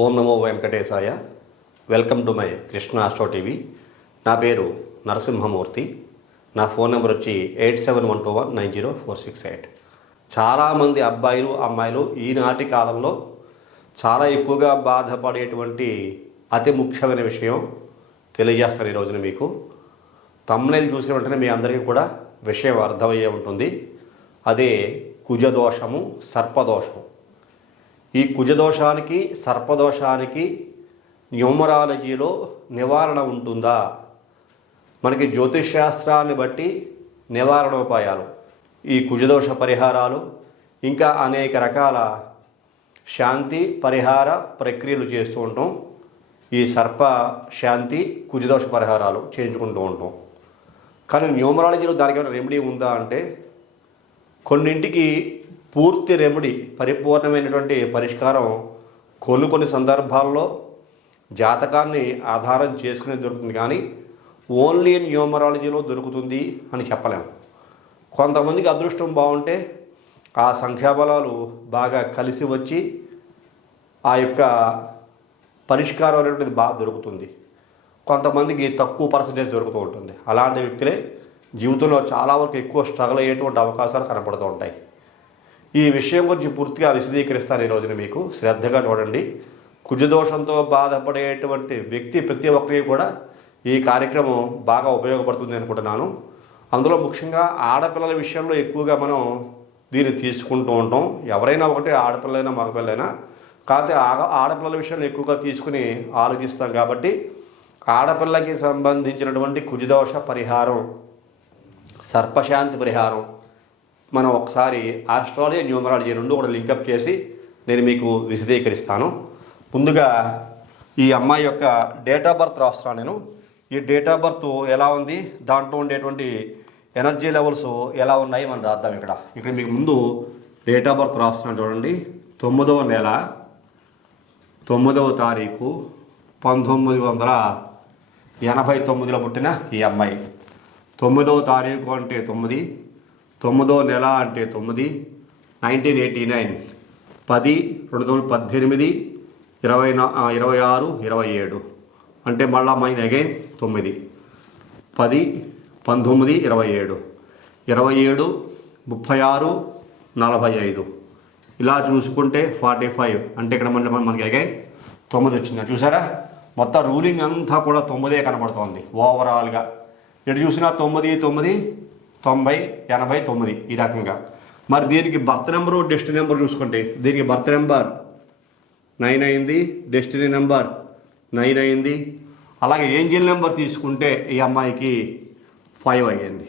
ఓం నమో వెంకటేశాయ. Welcome to my Krishna astro TV. నా పేరు నరసింహమూర్తి. నా ఫోన్ నెంబర్ వచ్చి 8712190468. చాలామంది అబ్బాయిలు అమ్మాయిలు ఈనాటి కాలంలో చాలా ఎక్కువగా బాధపడేటువంటి అతి ముఖ్యమైన విషయం తెలియజేస్తాను ఈ రోజున మీకు. తమ్ముళ్ళు చూసిన వెంటనే మీ అందరికీ కూడా విషయం అర్థమయ్యే ఉంటుంది. అదే కుజదోషము, సర్పదోషం. ఈ కుజదోషానికి సర్పదోషానికి న్యూమరాలజీలో నివారణ ఉంటుందా? మనకి జ్యోతిష్ శాస్త్రాన్ని బట్టి నివారణోపాయాలు, ఈ కుజదోష పరిహారాలు, ఇంకా అనేక రకాల శాంతి పరిహార ప్రక్రియలు చేస్తూ ఉంటాం. ఈ సర్ప శాంతి, కుజదోష పరిహారాలు చేయించుకుంటూ ఉంటాం. కానీ న్యూమరాలజీలో దానికి ఏమైనా రెమెడీ ఉందా అంటే కొన్నింటికి పూర్తి రెమెడీ, పరిపూర్ణమైనటువంటి పరిష్కారం కొన్ని సందర్భాల్లో జాతకాన్ని ఆధారం చేసుకుని దొరుకుతుంది, కానీ ఓన్లీ న్యూమరాలజీలో దొరుకుతుంది అని చెప్పలేము. కొంతమందికి అదృష్టం బాగుంటే ఆ సంఖ్యాబలాలు బాగా కలిసి వచ్చి ఆ యొక్క పరిష్కారం అనేటువంటిది బాగా దొరుకుతుంది. కొంతమందికి తక్కువ పర్సంటేజ్ దొరుకుతూ ఉంటుంది. అలాంటి వ్యక్తులే జీవితంలో చాలా వరకు ఎక్కువ స్ట్రగుల్ అయ్యేటువంటి అవకాశాలు కనపడుతూ ఉంటాయి. ఈ విషయం గురించి పూర్తిగా విశదీకరిస్తాను ఈ రోజున మీకు. శ్రద్ధగా చూడండి. కుజదోషంతో బాధపడేటువంటి వ్యక్తి ప్రతి ఒక్కరికి కూడా ఈ కార్యక్రమం బాగా ఉపయోగపడుతుంది అనుకుంటున్నాను. అందులో ముఖ్యంగా ఆడపిల్లల విషయంలో ఎక్కువగా మనం దీన్ని తీసుకుంటూ ఉంటాం. ఎవరైనా ఒకటే, ఆడపిల్లైనా మగపిల్లైనా. కాకపోతే ఆడపిల్లల విషయంలో ఎక్కువగా తీసుకుని ఆలోచిస్తాం కాబట్టి ఆడపిల్లకి సంబంధించినటువంటి కుజదోష పరిహారం, సర్పశాంతి పరిహారం మనం ఒకసారి ఆస్ట్రాలజీ, న్యూమరాలజీ రెండు కూడా లింకప్ చేసి నేను మీకు విశదీకరిస్తాను. ముందుగా ఈ అమ్మాయి యొక్క డేట్ ఆఫ్ బర్త్ రాస్తున్నాను నేను. ఈ డేట్ ఆఫ్ బర్త్ ఎలా ఉంది, దాంట్లో ఉండేటువంటి ఎనర్జీ లెవెల్స్ ఎలా ఉన్నాయి మనం రాద్దాం. ఇక్కడ మీకు ముందు డేట్ ఆఫ్ బర్త్ రాస్తున్నాను చూడండి. 9వ నెల 9వ తారీఖు 1989లో పుట్టిన ఈ అమ్మాయి. 9వ తారీఖు అంటే 9, 9వ నెల అంటే 9, 1989, 10, 2018, 26, 27 అంటే మళ్ళా మైన్ అగైన్ 9, 10, 19, 27, 27, 36, 45 ఇలా చూసుకుంటే 45 అంటే ఇక్కడ మనకి అగైన్ 9 వచ్చింది. చూసారా, మొత్తం రూలింగ్ అంతా కూడా 9 కనబడుతోంది ఓవరాల్గా. ఎటు చూసినా 9, 9, 90, 80, 9 ఈ రకంగా. మరి దీనికి బర్త్ నెంబరు, డెస్టినీ నెంబర్ చూసుకుంటే దీనికి బర్త్ నెంబర్ 9 అయింది, డెస్టినీ నెంబర్ 9 అయింది. అలాగే ఏంజిల్ నెంబర్ తీసుకుంటే ఈ అమ్మాయికి 5 అయ్యింది.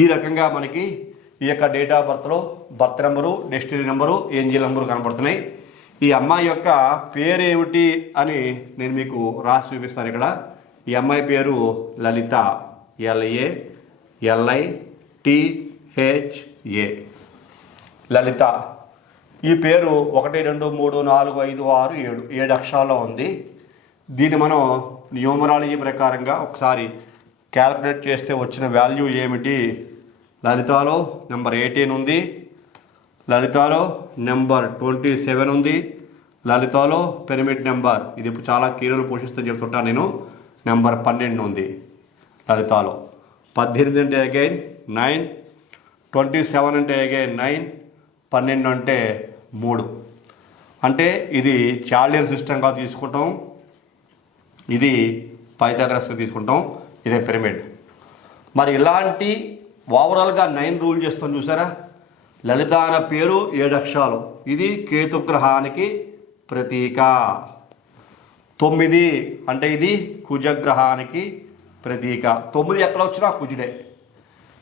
ఈ రకంగా మనకి ఈ యొక్క డేట్ ఆఫ్ బర్త్లో birth number, destiny number, angel number కనపడుతున్నాయి. ఈ అమ్మాయి యొక్క పేరు ఏమిటి అని నేను మీకు రాసి చూపిస్తాను. ఇక్కడ ఈ అమ్మాయి పేరు లలిత, LALITHA, లలిత. ఈ పేరు 1 2 3 4 5 6 7 అక్షరాల్లో ఉంది. దీన్ని మనం న్యూమరాలజీ ప్రకారంగా ఒకసారి క్యాల్కులేట్ చేస్తే వచ్చిన వాల్యూ ఏమిటి? లలితాలో నెంబర్ 18 ఉంది, లలితాలో నెంబర్ 27 ఉంది, లలితాలో పిరమిడ్ నెంబర్, ఇది ఇప్పుడు చాలా కీరోలు పోషిస్తూ చెప్తుంటాను నేను, నెంబర్ 12 ఉంది లలితాలో. 18 అంటే అగైన్ 9, 27 అంటే అగైన్ 9, 12 అంటే 3. అంటే ఇది చాల్డియన్ సిస్టంగా తీసుకుంటాం, ఇది పైథాగరస్గా తీసుకుంటాం, ఇదే పిరమిడ్. మరి ఇలాంటి ఓవరాల్గా 9 రూల్ చేస్తాం చూసారా. లలిత అనే పేరు 7 అక్షరాలు. ఇది కేతుగ్రహానికి ప్రతీక. 9 అంటే ఇది కుజగ్రహానికి ప్రతీక. 9 ఎక్కడ వచ్చినా కుజుడే.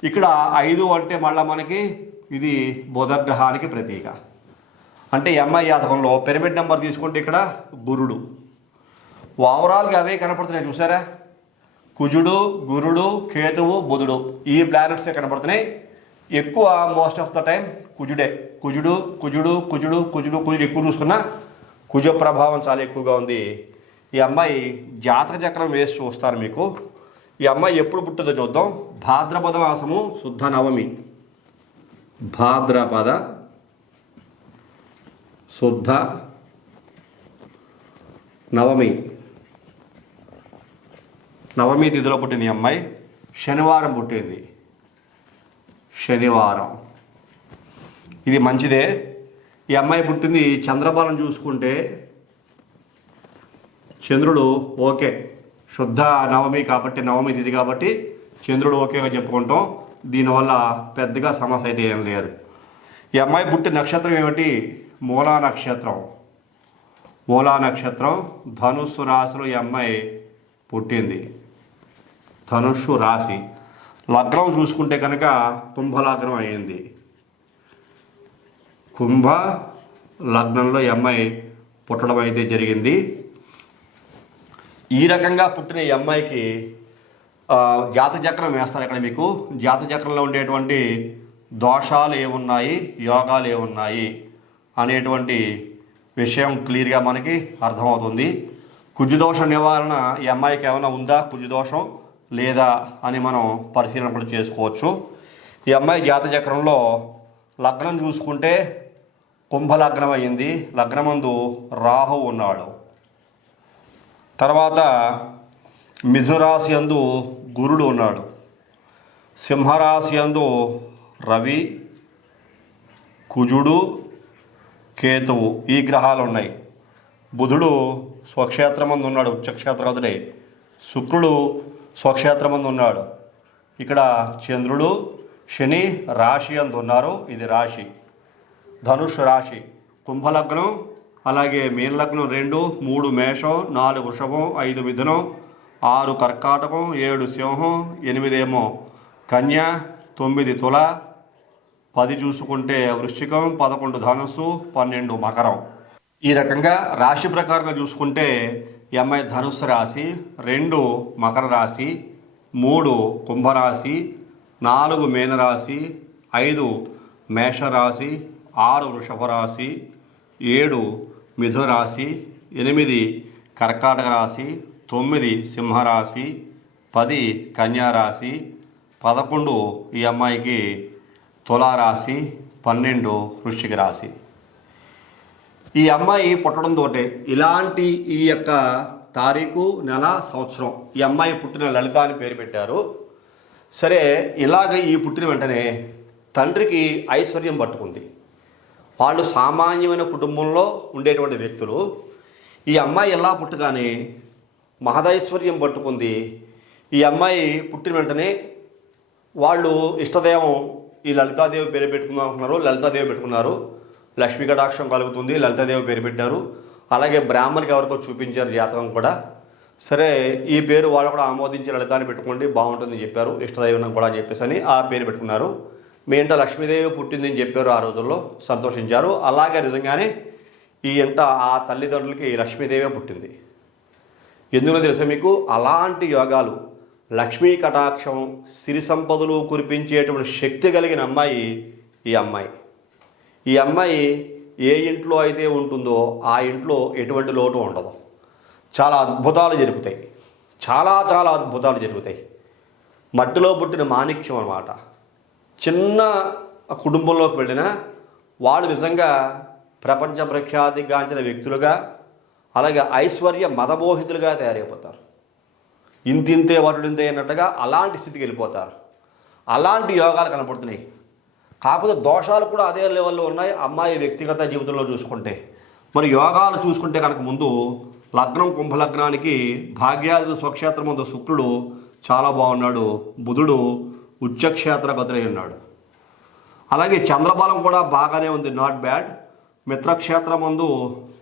ఇక్కడ 5 అంటే మళ్ళీ మనకి ఇది బుధగ్రహానికి ప్రతీక. అంటే ఎంఐ జాతకంలో పిరమిడ్ నెంబర్ తీసుకుంటే ఇక్కడ గురుడు. ఓవరాల్గా అవే కనపడుతున్నాయి చూసారా. కుజుడు, గురుడు, కేతువు, బుధుడు ఈ ప్లానెట్సే కనపడుతున్నాయి. ఎక్కువ మోస్ట్ ఆఫ్ ద టైం కుజుడే. కుజుడు ఎక్కువ చూసుకున్నా కుజ ప్రభావం చాలా ఎక్కువగా ఉంది. ఈ అమ్మాయి జాతక చక్రం వేసి చూస్తారు మీకు. ఈ అమ్మాయి ఎప్పుడు పుట్టిందో చూద్దాం. భాద్రపద మాసము శుద్ధ నవమి, భాద్రపద శుద్ధ నవమి తిథిలో పుట్టింది ఈ అమ్మాయి. శనివారం పుట్టింది. శనివారం ఇది మంచిదే. ఈ అమ్మాయి పుట్టింది చంద్రబలం చూసుకుంటే చంద్రుడు ఓకే, శుద్ధ నవమి కాబట్టి, నవమి తిథి కాబట్టి చంద్రుడు ఓకేగా చెప్పుకుంటాం. దీనివల్ల పెద్దగా సమస్య అయితే ఏం లేదు. ఈ అమ్మాయి పుట్టిన నక్షత్రం ఏమిటి? మూలా నక్షత్రం. మూలా నక్షత్రం ధనుస్సు రాశిలో ఈ అమ్మాయి పుట్టింది. ధనుస్సు రాశి. లగ్నం చూసుకుంటే కనుక కుంభలగ్నం అయింది. కుంభ లగ్నంలో ఈ అమ్మాయి పుట్టడం అయితే జరిగింది. ఈ రకంగా పుట్టిన ఈ అమ్మాయికి జాతచక్రం వేస్తారు. ఇక్కడ మీకు జాతచక్రంలో ఉండేటువంటి దోషాలు ఏమున్నాయి, యోగాలు ఏమున్నాయి అనేటువంటి విషయం క్లియర్గా మనకి అర్థమవుతుంది. కుజుదోష నివారణ ఈ అమ్మాయికి ఏమైనా ఉందా, కుజుదోషం లేదా అని మనం పరిశీలన కూడా చేసుకోవచ్చు. ఈ అమ్మాయి జాతచక్రంలో లగ్నం చూసుకుంటే కుంభలగ్నం అయింది. లగ్నమందు రాహు ఉన్నాడు. తర్వాత మిథురాశి యందు గురుడు ఉన్నాడు. సింహరాశి యందు రవి, కుజుడు, కేతువు ఈ గ్రహాలు ఉన్నాయి. బుధుడు స్వక్షేత్రమందు ఉన్నాడు, ఉచ్చక్షేత్రగతుడై. శుక్రుడు స్వక్షేత్రమందు ఉన్నాడు. ఇక్కడ చంద్రుడు, శని రాశి యందు ఉన్నారు. ఇది రాశి ధనుష్ రాశి. కుంభలగ్నం, అలాగే మీనలగ్నం 2, 3 మేషం, 4 వృషభం, 5 మిథునం, 6 కర్కాటకం, 7 సింహం, 8 ఏమో కన్య, 9 తుల, 10 చూసుకుంటే వృశ్చికం, 11 ధనుస్సు, 12 మకరం. ఈ రకంగా రాశి ప్రకారంగా చూసుకుంటే ఈ అమ్మాయి ధనుస్సు రాశి, 2 మకర రాశి, 3 కుంభరాశి, 4 మీనరాశి, 5 మేషరాశి, 6 వృషభ రాశి, 7 మిథున రాశి, 8 కర్కాటక రాశి, 9 సింహరాశి, 10 కన్యా రాశి, 11 ఈ అమ్మాయికి తులారాశి, 12 వృశ్చిక రాశి. ఈ అమ్మాయి పుట్టడంతో ఇలాంటి ఈ యొక్క తారీఖు, నెల, సంవత్సరం ఈ అమ్మాయి పుట్టిన లలిత అని పేరు పెట్టారు. సరే, ఇలాగ ఈ పుట్టిన వెంటనే తండ్రికి ఐశ్వర్యం పట్టుకుంది. వాళ్ళు సామాన్యమైన కుటుంబంలో ఉండేటువంటి వ్యక్తులు. ఈ అమ్మాయి ఎలా పుట్టగానే మహదైశ్వర్యం పట్టుకుంది. ఈ అమ్మాయి పుట్టిన వెంటనే వాళ్ళు ఇష్టదైవం ఈ లలితాదేవి పేరు పెట్టుకుందాం అనుకున్నారు. లలితాదేవి పెట్టుకున్నారు. లక్ష్మీ కటాక్షం కలుగుతుంది, లలితాదేవి పేరు పెట్టారు. అలాగే బ్రాహ్మణికి ఎవరికో చూపించారు జాతకం కూడా. సరే, ఈ పేరు వాళ్ళు కూడా ఆమోదించి లలితాన్ని పెట్టుకోండి బాగుంటుందని చెప్పారు. ఇష్టదైవం కూడా అని చెప్పేసి అని ఆ పేరు పెట్టుకున్నారు. మీ ఇంట లక్ష్మీదేవి పుట్టిందని చెప్పారు. ఆ రోజుల్లో సంతోషించారు. అలాగే నిజంగానే ఈ ఇంట ఆ తల్లిదండ్రులకి లక్ష్మీదేవే పుట్టింది. ఎందుకో తెలుసా మీకు? అలాంటి యోగాలు, లక్ష్మీ కటాక్షం, సిరి సంపదలు కురిపించేటువంటి శక్తి కలిగిన అమ్మాయి ఈ అమ్మాయి. ఈ అమ్మాయి ఏ ఇంట్లో అయితే ఉంటుందో ఆ ఇంట్లో ఎటువంటి లోటు ఉండదు. చాలా అద్భుతాలు జరుగుతాయి. చాలా చాలా అద్భుతాలు జరుగుతాయి. మట్టిలో పుట్టిన మాణిక్యం అన్నమాట. చిన్న కుటుంబంలోకి వెళ్ళినా వాళ్ళు నిజంగా ప్రపంచ ప్రఖ్యాతిగాంచిన వ్యక్తులుగా, అలాగే ఐశ్వర్య మదమోహితులుగా తయారైపోతారు. ఇంతింతే వటుడింతే అన్నట్టుగా అలాంటి స్థితికి వెళ్ళిపోతారు. అలాంటి యోగాలు కనపడుతున్నాయి. కాకపోతే దోషాలు కూడా అదే లెవెల్లో ఉన్నాయి అమ్మాయి వ్యక్తిగత జీవితంలో చూసుకుంటే. మరి యోగాలు చూసుకుంటే కనుక ముందు లగ్నం కుంభలగ్నానికి భాగ్యాది స్వక్షేత్రం ముందు శుక్రుడు చాలా బాగున్నాడు. బుధుడు ఉచ్చక్షేత్ర గతులై ఉన్నాడు. అలాగే చంద్రబలం కూడా బాగానే ఉంది, నాట్ బ్యాడ్. మిత్రక్షేత్రం ముందు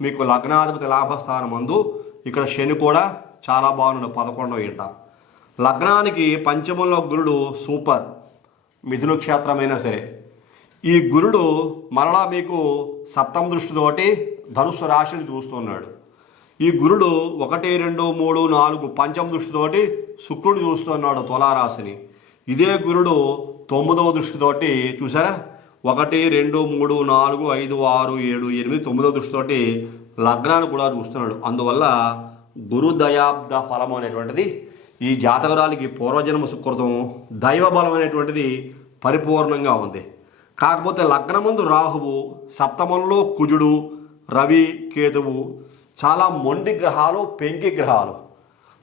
మీకు లగ్నాధిపతి లాభస్థానం ముందు ఇక్కడ శని కూడా చాలా బాగున్నాడు, 11వ ఇంట. లగ్నానికి పంచమంలో గురుడు సూపర్, మిథున క్షేత్రమైనా సరే. ఈ గురుడు మరలా మీకు సప్తమ దృష్టితోటి ధనుస్సు రాశిని చూస్తున్నాడు. ఈ గురుడు 1, 2, 3, 4 పంచమ దృష్టితోటి శుక్రుడు చూస్తున్నాడు తులారాశిని. ఇదే గురుడు 9వ దృష్టితోటి చూసారా, 1, 2, 3, 4, 5, 6, 7, 8, 9వ దృష్టితోటి లగ్నాన్ని కూడా చూస్తున్నాడు. అందువల్ల గురు దయాబ్ద ఫలం అనేటువంటిది ఈ జాతకురాలికి పూర్వజన్మ సుకృతం, దైవ బలం అనేటువంటిది పరిపూర్ణంగా ఉంది. కాకపోతే లగ్నమందు రాహువు, సప్తమంలో కుజుడు, రవి, కేతువు చాలా మొండి గ్రహాలు, పెంకి గ్రహాలు.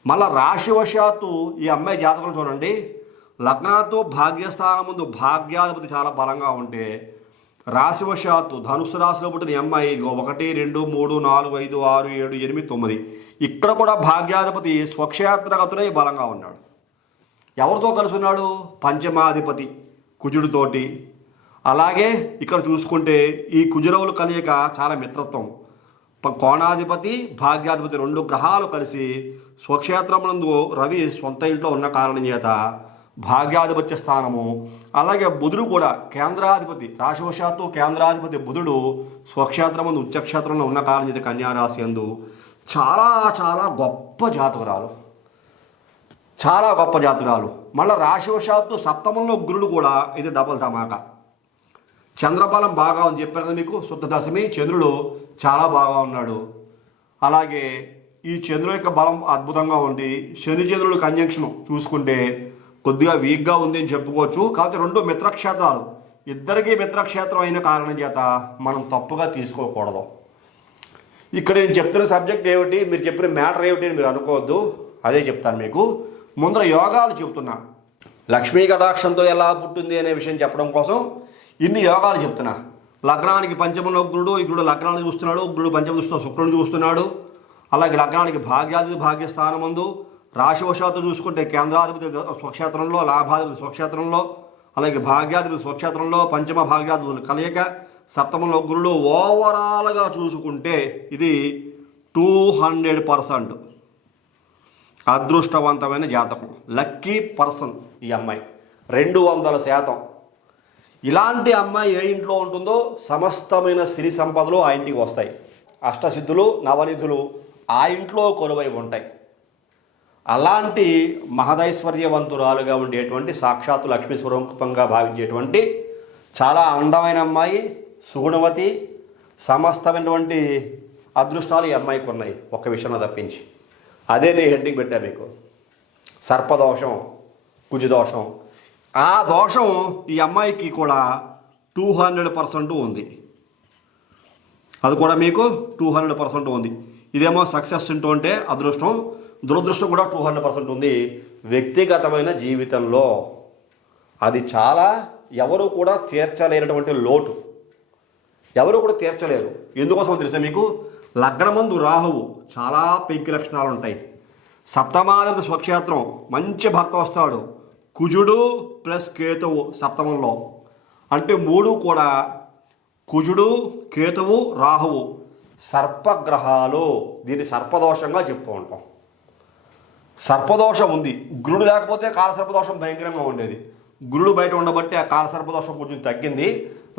మళ్ళీ రాశివశాత్తు ఈ అమ్మాయి జాతకం చూడండి, లగ్నాతో భాగ్యస్థానం ముందు భాగ్యాధిపతి చాలా బలంగా ఉంటే రాశివశాత్తు ధనుసు రాశిలో పుట్టిన అమ్మాయి 1, 2, 3, 4, 5, 6, 7, 8, 9 ఇక్కడ కూడా భాగ్యాధిపతి స్వక్షేత్రగతులై బలంగా ఉన్నాడు. ఎవరితో కలిసి ఉన్నాడు? పంచమాధిపతి కుజుడితోటి. అలాగే ఇక్కడ చూసుకుంటే ఈ కుజురవులు కలియక చాలా మిత్రత్వం. కోణాధిపతి భాగ్యాధిపతి 2 గ్రహాలు కలిసి స్వక్షేత్రమునందు రవి సొంత ఇంట్లో ఉన్న కారణం చేత భాగ్యాధిపత్య స్థానము. అలాగే బుధుడు కూడా కేంద్రాధిపతి, రాశివశాత్తు కేంద్రాధిపతి బుధుడు స్వక్షేత్రమందు ఉచ్చక్షేత్రంలో ఉన్న కారణం చేత కన్యారాశి అందు చాలా చాలా గొప్ప జాతకురాలు, చాలా గొప్ప జాతకురాలు. మళ్ళీ రాశివశాత్తు సప్తమంలో గురుడు కూడా ఇది డబల్ ధమాకా. చంద్రబలం బాగా ఉంది చెప్పారు కదా మీకు, శుద్ధ దశమి చంద్రుడు చాలా బాగా ఉన్నాడు. అలాగే ఈ చంద్రుడి యొక్క బలం అద్భుతంగా ఉంది. శని చంద్రుడు కంజంక్షన్ చూసుకుంటే కొద్దిగా వీక్గా ఉంది అని చెప్పుకోవచ్చు. కాబట్టి 2 మిత్రక్షేత్రాలు, ఇద్దరికీ మిత్రక్షేత్రం అయిన కారణం చేత మనం తప్పుగా తీసుకోకూడదు. ఇక్కడ నేను చెప్తున్న సబ్జెక్ట్ ఏమిటి, మీరు చెప్పిన మ్యాటర్ ఏమిటి అని మీరు అనుకోవద్దు, అదే చెప్తాను మీకు. ముందర యోగాలు చెప్తున్నా, లక్ష్మీ కటాక్షంతో ఎలా పుట్టింది అనే విషయం చెప్పడం కోసం ఇన్ని యోగాలు చెప్తున్నా. లగ్నానికి పంచమంలో గురుడు, ఈ గురుడు లగ్నాన్ని చూస్తున్నాడు, గురుడు పంచమ దృష్టితో శుక్రుడు చూస్తున్నాడు. అలాగే లగ్నానికి భాగ్యాధిపతి భాగ్యస్థానం ముందు, రాశివశాత్తు చూసుకుంటే కేంద్రాధిపతి స్వక్షేత్రంలో, లాభాధిపతి స్వక్షేత్రంలో, అలాగే భాగ్యాధిపతి స్వక్షేత్రంలో, పంచమ భాగ్యాధిపతులు కలయిక, సప్తమంలో గురుడు. ఓవరాల్గా చూసుకుంటే ఇది 200% అదృష్టవంతమైన జాతకం, లక్కీ పర్సన్ ఈ అమ్మాయి 200%. ఇలాంటి అమ్మాయి ఏ ఇంట్లో ఉంటుందో సమస్తమైన సిరి సంపదలు ఆ ఇంటికి వస్తాయి. అష్టసిద్ధులు నవనిధులు ఆ ఇంట్లో కొలువై ఉంటాయి. అలాంటి మహదైశ్వర్యవంతురాలుగా ఉండేటువంటి సాక్షాత్తు లక్ష్మీ స్వరూపంగా భావించేటువంటి చాలా అందమైన అమ్మాయి, సుగుణవతి, సమస్తమైనటువంటి అదృష్టాలు ఈ అమ్మాయికి ఉన్నాయి, ఒక్క విషయంలో తప్పించి. అదే నేను హెడ్డింగ్ పెట్టా మీకు, సర్పదోషం, కుజదోషం. ఆ దోషం ఈ అమ్మాయికి కూడా 200% ఉంది. అది కూడా మీకు 200% ఉంది. ఇదేమో సక్సెస్ ఉంటే అదృష్టం, దురదృష్టం కూడా 200% ఉంది. వ్యక్తిగతమైన జీవితంలో అది చాలా ఎవరు కూడా తీర్చలేనటువంటి లోటు, ఎవరు కూడా తీర్చలేరు. ఎందుకోసం తెలుసా మీకు? లగ్నమందు రాహువు చాలా పెంకి లక్షణాలు ఉంటాయి. సప్తమాధిపతి స్వక్షేత్రం, మంచి భర్త వస్తాడు. కుజుడు ప్లస్ కేతువు సప్తమంలో, అంటే 3 కూడా కుజుడు, కేతువు, రాహువు సర్పగ్రహాలు. దీన్ని సర్పదోషంగా చెప్పుతూ ఉంటాం. సర్పదోషం ఉంది. గురుడు లేకపోతే కాలసర్పదోషం భయంకరంగా ఉండేది. గురుడు బయట ఉండబట్టి ఆ కాలసర్పదోషం కొంచెం తగ్గింది.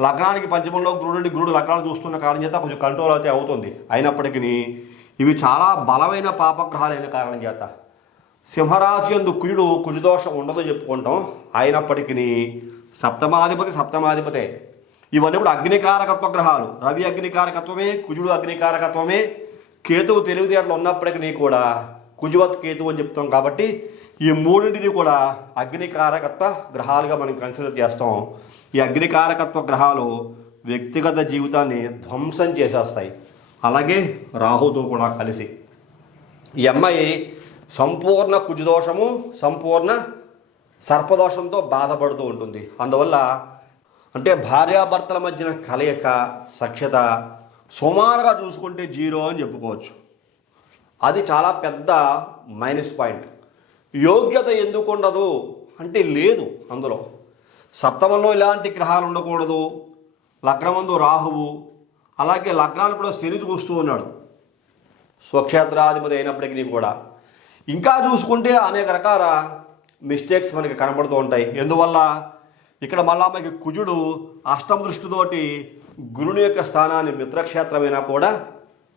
లగ్నానికి పంచమంలో గురుడు లగ్నాలు చూస్తున్న కారణం చేత కొంచెం కంట్రోల్ అయితే అవుతుంది. అయినప్పటికీ ఇవి చాలా బలమైన పాపగ్రహాలైన కారణం చేత సింహరాశి యందు కుజదోషం ఉండదో చెప్పుకుంటాం. అయినప్పటికీ సప్తమాధిపతే. ఇవన్నీ కూడా అగ్నికారకత్వ గ్రహాలు. రవి అగ్నికారకత్వమే, కుజుడు అగ్నికారకత్వమే. కేతువు తెలివితేటలు ఉన్నప్పటికీ కూడా కుజవత్ కేతువు అని చెప్తాం. కాబట్టి ఈ 3 కూడా అగ్నికారకత్వ గ్రహాలుగా మనం కన్సిడర్ చేస్తాం. ఈ అగ్నికారకత్వ గ్రహాలు వ్యక్తిగత జీవితాన్ని ధ్వంసం చేసేస్తాయి. అలాగే రాహుతో కూడా కలిసి ఈ అమ్మాయి సంపూర్ణ కుజదోషము, సంపూర్ణ సర్పదోషంతో బాధపడుతూ ఉంటుంది. అందువల్ల అంటే భార్యాభర్తల మధ్యన కలయిక సఖ్యత సుమారుగా చూసుకుంటే 0 అని చెప్పుకోవచ్చు. అది చాలా పెద్ద మైనస్ పాయింట్. యోగ్యత ఎందుకు ఉండదు అంటే లేదు అందులో. సప్తమంలో ఇలాంటి గ్రహాలు ఉండకూడదు. లగ్నమందు రాహువు, అలాగే లగ్నాన్ని కూడా శని చూస్తూ ఉన్నాడు స్వక్షేత్రాధిపతి అయినప్పటికీ కూడా. ఇంకా చూసుకుంటే అనేక రకాల మిస్టేక్స్ మనకి కనపడుతూ ఉంటాయి. ఎందువల్ల ఇక్కడ మళ్ళా మనకి కుజుడు అష్టమ దృష్టితోటి గురుని యొక్క స్థానాన్ని మిత్రక్షేత్రమైనా కూడా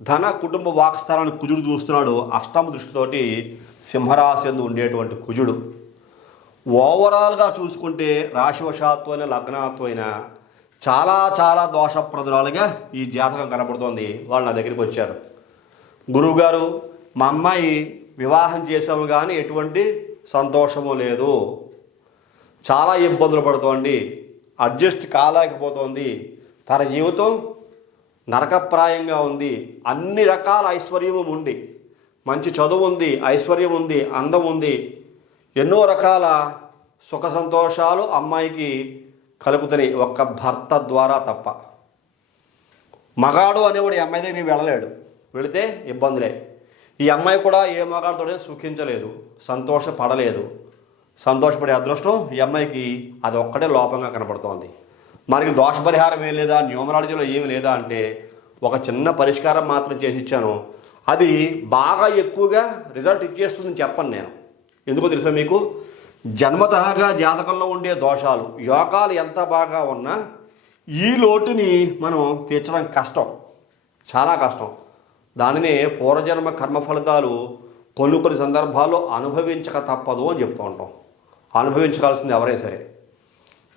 ధన కుటుంబ వాక్స్థానాన్ని కుజుడు చూస్తున్నాడు. అష్టమ దృష్టితోటి సింహరాశి యందు ఉండేటువంటి కుజుడు ఓవరాల్గా చూసుకుంటే రాశివశాత్తు అయిన లగ్నాత్తు అయినా చాలా చాలా దోషప్రదురాలుగా ఈ జాతకం కనపడుతోంది. వాళ్ళు నా దగ్గరికి వచ్చారు, గురువుగారు మా అమ్మాయి వివాహం చేసాము కానీ ఎటువంటి సంతోషము లేదు, చాలా ఇబ్బందులు పడుతోంది, అడ్జస్ట్ కాలేకపోతోంది, తన జీవితం నరకప్రాయంగా ఉంది, అన్ని రకాల ఐశ్వర్యము ఉంది, మంచి చదువు ఉంది, ఐశ్వర్యం ఉంది, అందం ఉంది, ఎన్నో రకాల సుఖ సంతోషాలు అమ్మాయికి కలుగుతున్నాయి ఒక్క భర్త ద్వారా తప్ప. మగాడు అనేవాడు ఈ అమ్మాయి దగ్గరికి వెళ్ళలేడు, వెళితే ఇబ్బందులే. ఈ అమ్మాయి కూడా ఏ మగాడితోనే సుఖించలేదు, సంతోషపడలేదు. సంతోషపడే అదృష్టం ఈ అమ్మాయికి అది ఒక్కటే లోపంగా కనపడుతోంది. మనకి దోష పరిహారం ఏం లేదా, న్యూమరాలజీలో ఏమి లేదా అంటే ఒక చిన్న పరిష్కారం మాత్రం చేసి ఇచ్చాను. అది బాగా ఎక్కువగా రిజల్ట్ ఇచ్చేస్తుందని చెప్పను నేను. ఎందుకో తెలుసా మీకు, జన్మతహగా జాతకంలో ఉండే దోషాలు యోగాలు ఎంత బాగా ఉన్నా ఈ లోటుని మనం తీర్చడం కష్టం, చాలా కష్టం. దానినే పూర్వజన్మ కర్మ ఫలితాలు కొన్ని సందర్భాల్లో అనుభవించక తప్పదు అని చెప్తూ ఉంటాం. అనుభవించవలసింది ఎవరైనా సరే.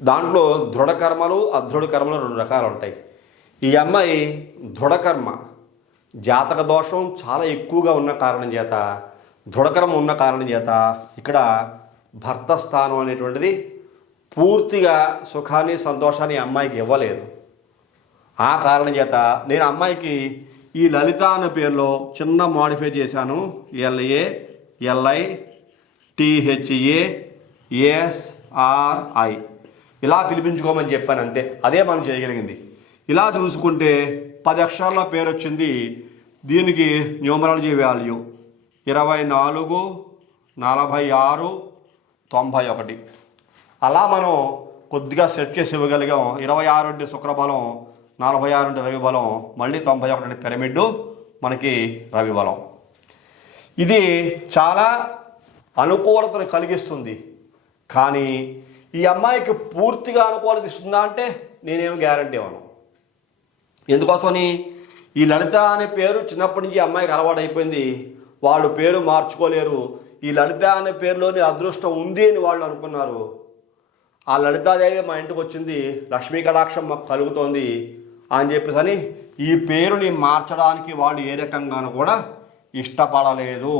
దాంట్లో దృఢకర్మలు అదృఢ కర్మలు 2 రకాలు ఉంటాయి. ఈ అమ్మాయి దృఢకర్మ జాతక దోషం చాలా ఎక్కువగా ఉన్న కారణం చేత, దృఢకర్మ ఉన్న కారణం చేత ఇక్కడ భర్త స్థానం అనేటువంటిది పూర్తిగా సుఖాన్ని సంతోషాన్ని అమ్మాయికి ఇవ్వలేదు. ఆ కారణం చేత నేను అమ్మాయికి ఈ లలిత అనే పేరులో చిన్న మోడిఫై చేశాను. LALITHASRI ఇలా పిలిపించుకోమని చెప్పాను, అంతే. అదే మనం చేయగలిగింది. ఇలా చూసుకుంటే 10 అక్షరాల పేరు వచ్చింది. దీనికి న్యూమరాలజీ వాల్యూ 24, 46, 91. అలా మనం కొద్దిగా సెట్ చేసి ఇవ్వగలిగాం. 26 అంటే శుక్రబలం, 46 అంటే రవి బలం, మళ్ళీ 91 అంటే పిరమిడ్ మనకి రవి బలం. ఇది చాలా అనుకూలతను కలిగిస్తుంది. కానీ ఈ అమ్మాయికి పూర్తిగా అనుకూలత ఇస్తుందా అంటే నేనేం గ్యారంటీ ఇవ్వను. ఎందుకోసమని, ఈ లలిత అనే పేరు చిన్నప్పటి నుంచి అమ్మాయికి అలవాటు అయిపోయింది. వాళ్ళు పేరు మార్చుకోలేరు. ఈ లలిత అనే పేరులోని అదృష్టం ఉంది అని వాళ్ళు అనుకున్నారు. ఆ లలితాదేవి మా ఇంటికి వచ్చింది, లక్ష్మీ కటాక్షం మాకు కలుగుతోంది అని చెప్పేసి ఈ పేరుని మార్చడానికి వాళ్ళు ఏ రకంగానూ కూడా ఇష్టపడలేదు.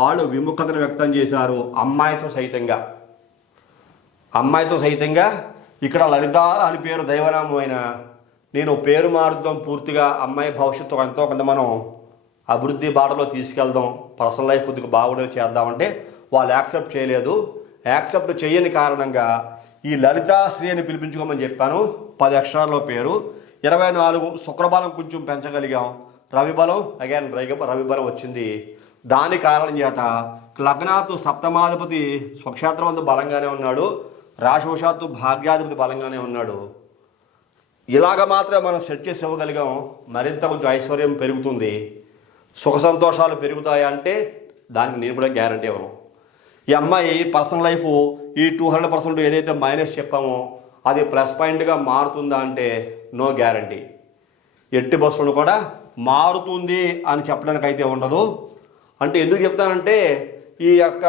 వాళ్ళు విముఖతను వ్యక్తం చేశారు అమ్మాయితో సైతంగా. ఇక్కడ లలిత అని పేరు దైవనామం అయినా నేను పేరు మారుద్దాం, పూర్తిగా అమ్మాయి భవిష్యత్తు ఎంతో కొంత మనం అభివృద్ధి బాటలో తీసుకెళ్దాం, పర్సనల్ లైఫ్ కొద్దిగా బాగుండేవి చేద్దామంటే వాళ్ళు యాక్సెప్ట్ చేయలేదు. యాక్సెప్ట్ చేయని కారణంగా ఈ లలితాశ్రీ అని పిలిపించుకోమని చెప్పాను. 10 అక్షరాల్లో పేరు. 24 శుక్రబలం కొంచెం పెంచగలిగాం. రవిబలం అగైన్ రవిబలం వచ్చింది. దాని కారణం చేత లగ్నాతు సప్తమాధిపతి స్వక్షేత్రమందు బలంగానే ఉన్నాడు, రాశివశాత్తు భాగ్యాధిపతి బలంగానే ఉన్నాడు. ఇలాగ మాత్రమే మనం సెట్ చేసి ఇవ్వగలిగాం. మరింత కొంచెం ఐశ్వర్యం పెరుగుతుంది, సుఖ సంతోషాలు పెరుగుతాయి అంటే దానికి నేను కూడా గ్యారంటీ ఇవ్వను. ఈ అమ్మాయి పర్సనల్ లైఫ్ ఈ 200% ఏదైతే మైనస్ చెప్పామో అది ప్లస్ పాయింట్గా మారుతుందా అంటే నో గ్యారంటీ. ఎట్టి బస్సులు కూడా మారుతుంది అని చెప్పడానికి అయితే ఉండదు. అంటే ఎందుకు చెప్తానంటే ఈ యొక్క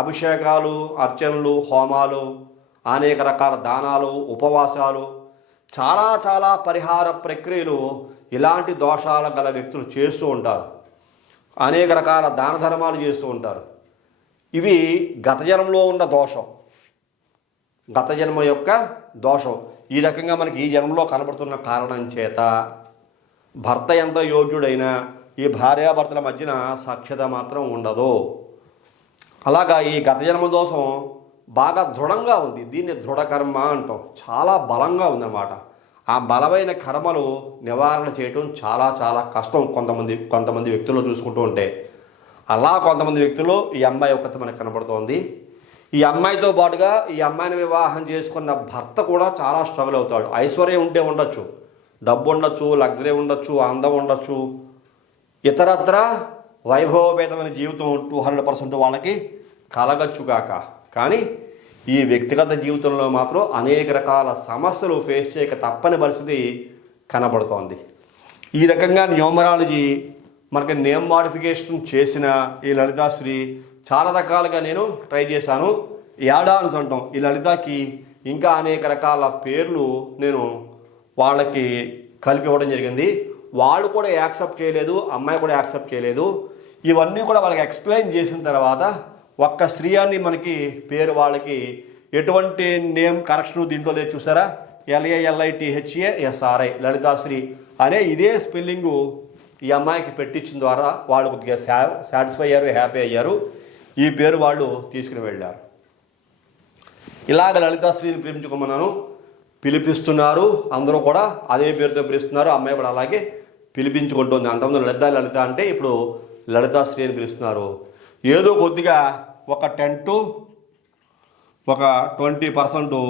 అభిషేకాలు, అర్చనలు, హోమాలు, అనేక రకాల దానాలు, ఉపవాసాలు, చాలా పరిహార ప్రక్రియలు ఇలాంటి దోషాలు గల వ్యక్తులు చేస్తూ ఉంటారు. అనేక రకాల దాన ధర్మాలు చేస్తూ ఉంటారు. ఇవి గత జన్మలో ఉన్న దోషం, గత జన్మ యొక్క దోషం. ఈ రకంగా మనకి ఈ జన్మలో కనబడుతున్న కారణం చేత భర్త ఎంత యోగ్యుడైనా ఈ భార్యాభర్తల మధ్యన సాక్ష్యత మాత్రం ఉండదు. అలాగా ఈ గత జన్మ దోషం బాగా దృఢంగా ఉంది. దీన్ని దృఢకర్మ అంటాం. చాలా బలంగా ఉందన్నమాట. ఆ బలమైన కర్మలు నివారణ చేయటం చాలా కష్టం కొంతమంది వ్యక్తుల్లో చూసుకుంటూ ఉంటే. అలా కొంతమంది వ్యక్తులు ఈ అమ్మాయి ఒక్కత మనకు కనబడుతోంది. ఈ అమ్మాయితో పాటుగా ఈ అమ్మాయిని వివాహం చేసుకున్న భర్త కూడా చాలా స్ట్రగుల్ అవుతాడు. ఐశ్వర్యం ఉంటే ఉండొచ్చు, డబ్బు ఉండొచ్చు, లగ్జరీ ఉండొచ్చు, అందం ఉండొచ్చు, ఇతరత్ర వైభవపేతమైన జీవితం 200% వాళ్ళకి కలగచ్చు కాక. కానీ ఈ వ్యక్తిగత జీవితంలో మాత్రం అనేక రకాల సమస్యలు ఫేస్ చేయక తప్పని పరిస్థితి కనబడుతోంది. ఈ రకంగా న్యూమరాలజీ మనకి నేమ్ మాడిఫికేషన్ చేసిన ఈ లలితాశ్రీ చాలా రకాలుగా నేను ట్రై చేశాను. యాడాన్స్ అంటాం. ఈ లలితకి ఇంకా అనేక రకాల పేర్లు నేను వాళ్ళకి కలిపి ఇవ్వడం జరిగింది. వాళ్ళు కూడా యాక్సెప్ట్ చేయలేదు, అమ్మాయి కూడా యాక్సెప్ట్ చేయలేదు. ఇవన్నీ కూడా వాళ్ళకి ఎక్స్ప్లెయిన్ చేసిన తర్వాత ఒక్క శ్రీయాన్ని మనకి పేరు వాళ్ళకి ఎటువంటి నేమ్ కరెక్షన్ దీంట్లో లేదు చూసారా, LALITHASRI లలితాశ్రీ అనే ఇదే స్పెల్లింగు ఈ అమ్మాయికి పెట్టించిన ద్వారా వాళ్ళు కొద్దిగా సాటిస్ఫై అయ్యారు, హ్యాపీ అయ్యారు. ఈ పేరు వాళ్ళు తీసుకుని వెళ్ళారు. ఇలాగ లలితాశ్రీని పిలిపించుకోమన్నాను, పిలిపిస్తున్నారు. అందరూ కూడా అదే పేరుతో పిలుస్తున్నారు. అమ్మాయి కూడా అలాగే పిలిపించుకుంటుంది. అంతకుముందు లలిత అంటే ఇప్పుడు లలితాశ్రీ అని పిలుస్తున్నారు. ఏదో కొద్దిగా ఒక 10 to 20%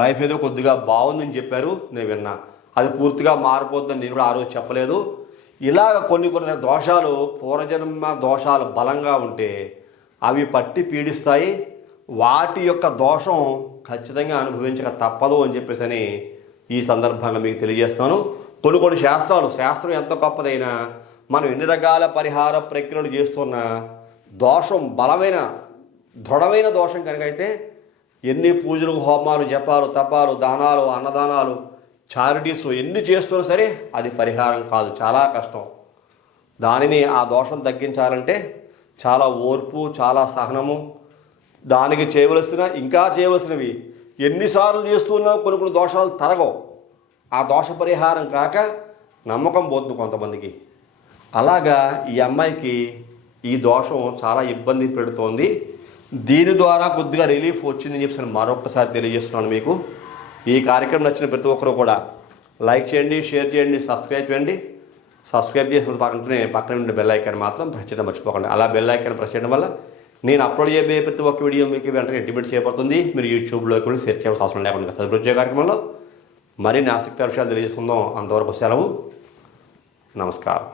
లైఫ్ ఏదో కొద్దిగా బాగుందని చెప్పారు, నేను విన్నా. అది పూర్తిగా మారిపోతుందని నేను కూడా ఆ రోజు చెప్పలేదు. ఇలాగ కొన్ని దోషాలు, పూర్వజన్మ దోషాలు బలంగా ఉంటే అవి పట్టి పీడిస్తాయి. వాటి యొక్క దోషం ఖచ్చితంగా అనుభవించక తప్పదు అని చెప్పేసి ఈ సందర్భంగా మీకు తెలియజేస్తాను. కొన్ని శాస్త్రం ఎంత గొప్పదైనా మనం ఎన్ని రకాల పరిహార ప్రక్రియలు చేస్తున్నా దోషం బలమైన దృఢమైన దోషం కనుక అయితే ఎన్ని పూజలు, హోమాలు, జపాలు, తపాలు, దానాలు, అన్నదానాలు, చారిటీస్ ఎన్ని చేస్తున్నా సరే అది పరిహారం కాదు, చాలా కష్టం. దానిని ఆ దోషం తగ్గించాలంటే చాలా ఓర్పు, చాలా సహనము, దానికి ఇంకా చేయవలసినవి ఎన్నిసార్లు చేస్తున్నా కొన్ని దోషాలు తరగవు. ఆ దోష పరిహారం కాక నమ్మకం పోతుంది కొంతమందికి. అలాగా ఈ అమ్మాయికి ఈ దోషం చాలా ఇబ్బంది పెడుతోంది. దీని ద్వారా కొద్దిగా రిలీఫ్ వచ్చిందని చెప్పి మరొకసారి తెలియజేస్తున్నాను మీకు. ఈ కార్యక్రమం నచ్చిన ప్రతి ఒక్కరూ కూడా లైక్ చేయండి, షేర్ చేయండి, సబ్స్క్రైబ్ చేయండి. సబ్స్క్రైబ్ చేసిన పక్కన ఉండే బెల్ ఐకాన్ మాత్రం ప్రెస్ చేయడం మర్చిపోకండి. అలా బెల్ ఐకాన్ ప్రెస్ చేయడం వల్ల నేను అప్లోడ్ చేయబోయే ప్రతి ఒక్క వీడియో మీకు వెంటనే ఇంటిమేట్ చేయబడుతుంది. మీరు యూట్యూబ్లో కూడా షేర్ చేయాల్సిన అవసరం లేకుండా తదుపరి వచ్చే కార్యక్రమంలో మరిన్ని ఆసక్తికర విషయాలు తెలియజేసుకుందాం. అంతవరకు సెలవు. నమస్కారం.